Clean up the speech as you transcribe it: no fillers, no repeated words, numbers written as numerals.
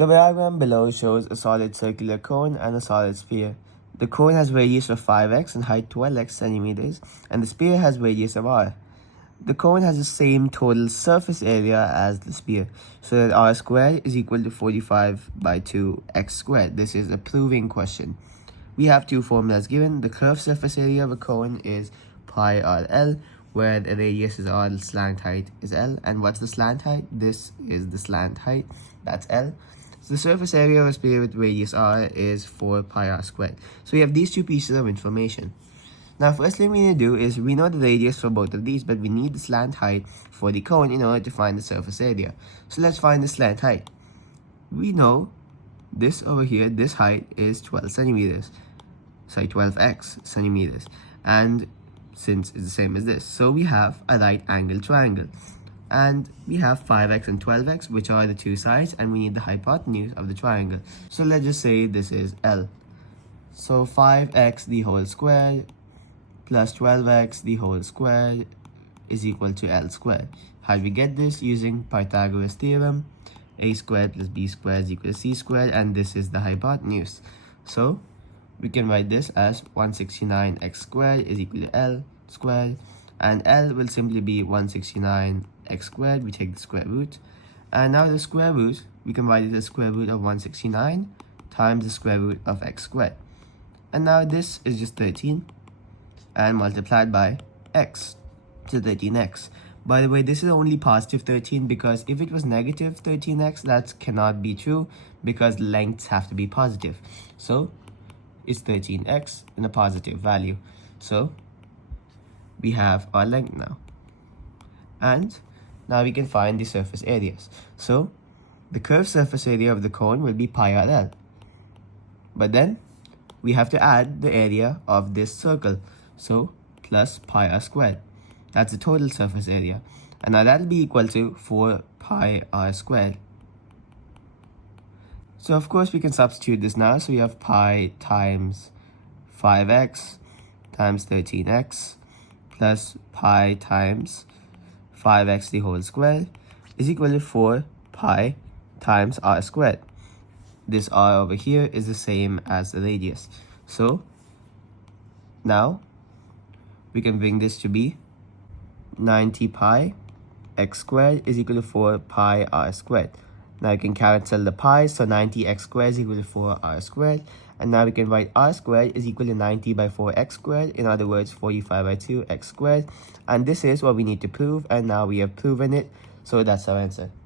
The diagram below shows a solid circular cone and a solid sphere. The cone has radius of 5x and height 12x centimeters, and the sphere has radius of r. The cone has the same total surface area as the sphere, so that r squared is equal to 45 by 2x squared. This is a proving question. We have two formulas given. The curved surface area of a cone is pi rl, where the radius is r, the slant height is l. And what's the slant height? This is the slant height, that's l. So the surface area of a sphere with radius r is 4 pi r squared. So we have these two pieces of information. Now, first thing we need to do is, we know the radius for both of these, but we need the slant height for the cone in order to find the surface area. So let's find the slant height. We know this over here, this height is 12 centimeters. Sorry, 12x centimeters. And since it's the same as this, so we have a right angle triangle. And we have 5x and 12x, which are the two sides, and we need the hypotenuse of the triangle. So let's just say this is L. So 5x the whole squared plus 12x the whole squared is equal to L squared. How do we get this? Using Pythagoras theorem. A squared plus b squared is equal to c squared, and this is the hypotenuse. So we can write this as 169x squared is equal to L squared, and L will simply be 169x squared. We take the square root, and now the square root, we can write it as square root of 169 times the square root of x squared. And now this is just 13 and multiplied by x, so 13x. By the way, this is only positive 13, because if it was negative 13x, that cannot be true, because lengths have to be positive. So it's 13x in a positive value. So we have our length now. And now we can find the surface areas. So the curved surface area of the cone will be pi rl. But then we have to add the area of this circle. So plus pi r squared. That's the total surface area. And now that will be equal to 4 pi r squared. So of course we can substitute this now. So we have pi times 5x times 13x plus pi times 5x the whole square is equal to 4 pi times r squared. This r over here is the same as the radius. So now we can bring this to be 90 pi x squared is equal to 4 pi r squared. Now you can cancel the pi, so 90x squared is equal to 4r squared. And now we can write r squared is equal to 90 by 4x squared. In other words, 45 by 2x squared. And this is what we need to prove, and now we have proven it. So that's our answer.